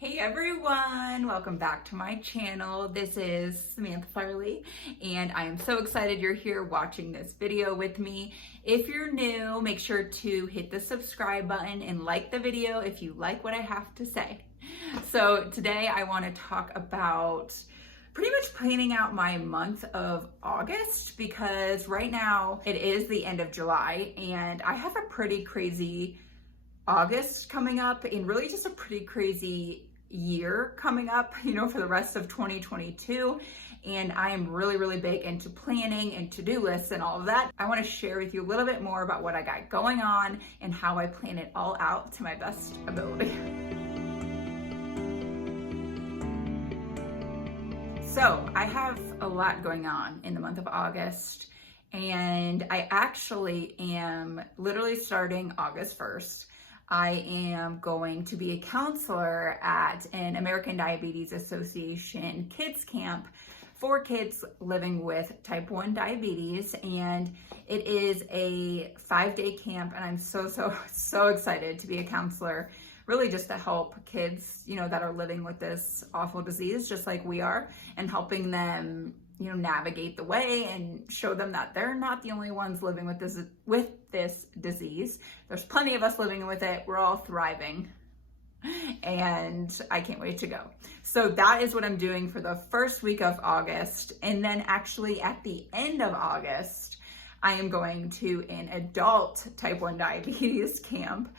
Hey everyone, welcome back to my channel. This is Samantha Farley and I am so excited you're here watching this video with me. If you're new, make sure to hit the subscribe button and like the video if you like what I have to say. So today I want to talk about pretty much planning out my month of August, because right now it is the end of July and I have a pretty crazy August coming up and really just a pretty crazy year coming up, for the rest of 2022. And I am really big into planning and to-do lists and all of that. I want to share with you a little bit more about what I got going on and how I plan it all out to my best ability. So I have a lot going on in the month of August, and I actually am literally starting August 1st. I am going to be a counselor at an American Diabetes Association kids camp for kids living with type 1 diabetes. And it is a 5-day camp. And I'm so excited to be a counselor, really just to help kids, that are living with this awful disease, just like we are, and helping them navigate the way and show them that they're not the only ones living with this disease. There's plenty of us living with it. We're all thriving, and I can't wait to go. So that is what I'm doing for the first week of August. And then actually at the end of August, I am going to an adult type 1 diabetes camp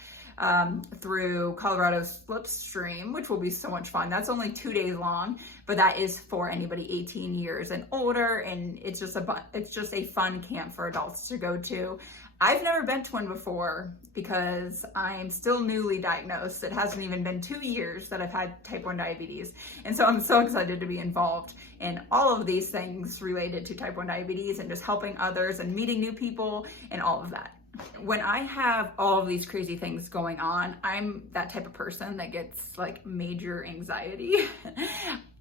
through Colorado's Slipstream, which will be so much fun. That's only 2 days long, but that is for anybody 18 years and older, and it's just a fun camp for adults to go to. I've never been to one before because I'm still newly diagnosed. It hasn't even been 2 years that I've had type 1 diabetes, and so I'm so excited to be involved in all of these things related to type 1 diabetes and just helping others and meeting new people and all of that. When I have all of these crazy things going on, I'm that type of person that gets like major anxiety.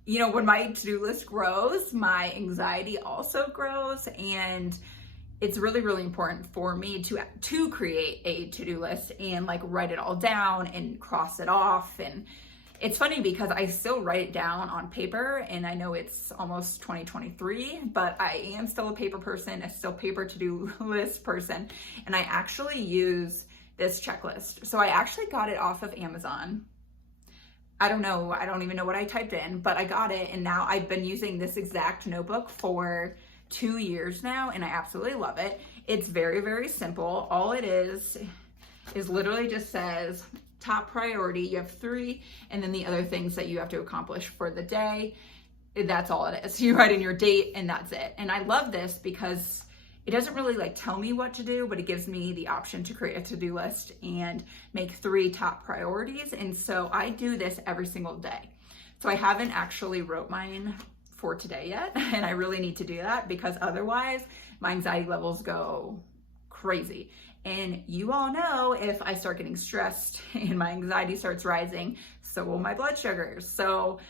When my to-do list grows, my anxiety also grows, and it's really important for me to create a to-do list and like write it all down and cross it off. And it's funny because I still write it down on paper, and I know it's almost 2023, but I am still a paper person, a still paper to-do list person. And I actually use this checklist. So I actually got it off of Amazon. I don't even know what I typed in, but I got it. And now I've been using this exact notebook for 2 years now, and I absolutely love it. It's very simple. All it is literally just says top priority. You have 3, and then the other things that you have to accomplish for the day. That's all it is. You write in your date and that's it. And I love this because it doesn't really tell me what to do, but it gives me the option to create a to-do list and make 3 top priorities. And so I do this every single day. So I haven't actually wrote mine for today yet, and I really need to do that because otherwise my anxiety levels go crazy. And you all know, if I start getting stressed and my anxiety starts rising, so will my blood sugars. So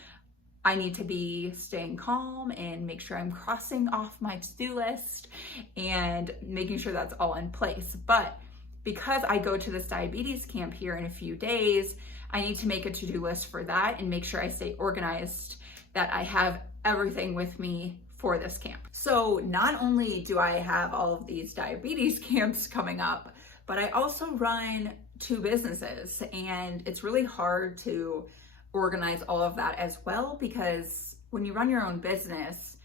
I need to be staying calm and make sure I'm crossing off my to-do list and making sure that's all in place. But because I go to this diabetes camp here in a few days, I need to make a to-do list for that and make sure I stay organized, that I have everything with me for this camp. So not only do I have all of these diabetes camps coming up, but I also run 2 businesses, and it's really hard to organize all of that as well, because when you run your own business,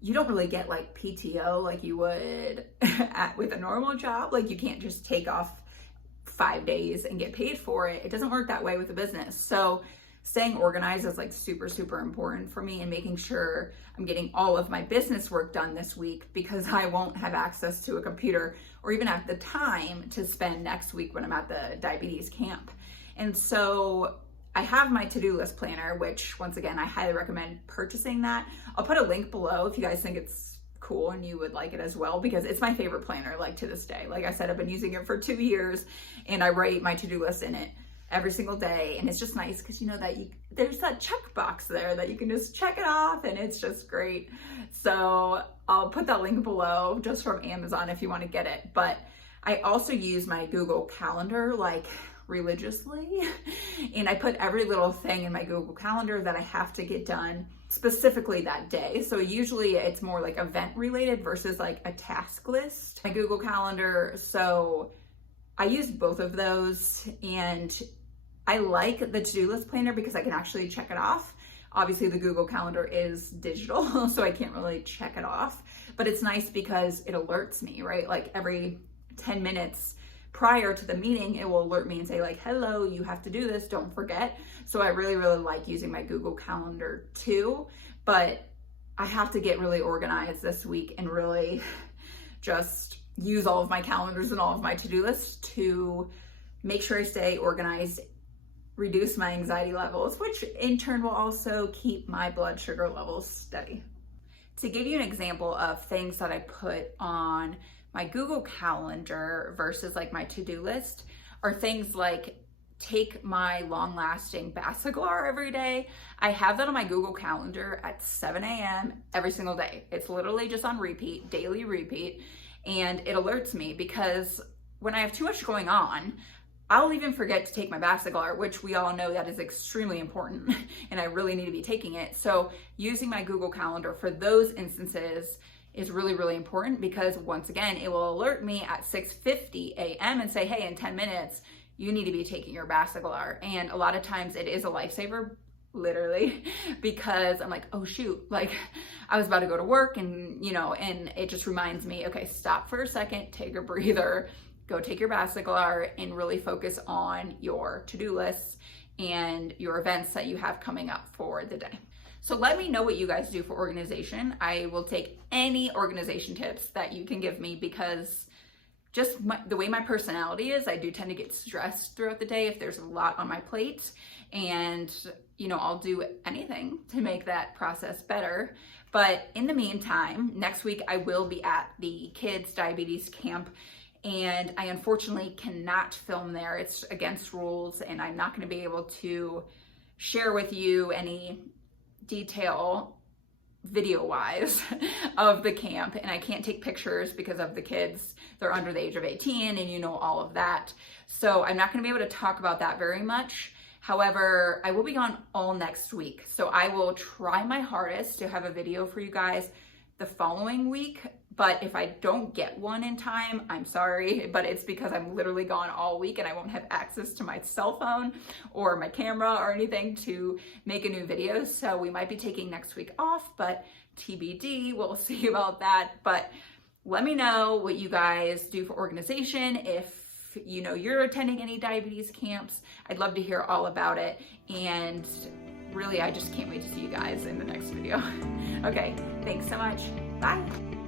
you don't really get PTO like you would with a normal job. You can't just take off 5 days and get paid for it. It doesn't work that way with a business. So staying organized is super important for me, and making sure I'm getting all of my business work done this week, because I won't have access to a computer or even have the time to spend next week when I'm at the diabetes camp. And so I have my to-do list planner, which once again, I highly recommend purchasing that. I'll put a link below if you guys think it's cool and you would like it as well, because it's my favorite planner to this day. Like I said, I've been using it for 2 years, and I write my to-do list in it every single day. And it's just nice because there's that checkbox there that you can just check it off, and it's just great. So I'll put that link below just from Amazon if you want to get it. But I also use my Google Calendar religiously. And I put every little thing in my Google Calendar that I have to get done specifically that day. So usually it's more like event related versus like a task list, my Google Calendar. So I use both of those, and I like the to-do list planner because I can actually check it off. Obviously the Google Calendar is digital, so I can't really check it off, but it's nice because it alerts me, right? Like every 10 minutes prior to the meeting, it will alert me and say like, hello, you have to do this, don't forget. So I really, really like using my Google Calendar too, but I have to get really organized this week and really just use all of my calendars and all of my to-do lists to make sure I stay organized, reduce my anxiety levels, which in turn will also keep my blood sugar levels steady. To give you an example of things that I put on my Google Calendar versus like my to-do list are things like take my long-lasting Basaglar every day. I have that on my Google Calendar at 7 a.m. every single day. It's literally just on repeat, daily repeat, and it alerts me because when I have too much going on, I'll even forget to take my Basaglar, which we all know that is extremely important and I really need to be taking it. So using my Google Calendar for those instances is really, really important because once again, it will alert me at 6:50 a.m. and say, hey, in 10 minutes, you need to be taking your Basaglar. And a lot of times it is a lifesaver, literally, because I'm like, oh shoot, like I was about to go to work and, you know, and it just reminds me, okay, stop for a second, take a breather, go take your Basaglar and really focus on your to-do lists and your events that you have coming up for the day. So let me know what you guys do for organization. I will take any organization tips that you can give me because just the way my personality is, I do tend to get stressed throughout the day if there's a lot on my plate. And, you know, I'll do anything to make that process better. But in the meantime, next week I will be at the kids' diabetes camp. And I unfortunately cannot film there. It's against rules and I'm not going to be able to share with you any detail video wise of the camp, and I can't take pictures because of the kids. They're under the age of 18 and you know all of that. So I'm not going to be able to talk about that very much. However, I will be gone all next week. So I will try my hardest to have a video for you guys the following week. But if I don't get one in time, I'm sorry, but it's because I'm literally gone all week and I won't have access to my cell phone or my camera or anything to make a new video. So we might be taking next week off, but TBD, we'll see about that. But let me know what you guys do for organization. If you know you're attending any diabetes camps, I'd love to hear all about it. And really, I just can't wait to see you guys in the next video. Okay, thanks so much. Bye.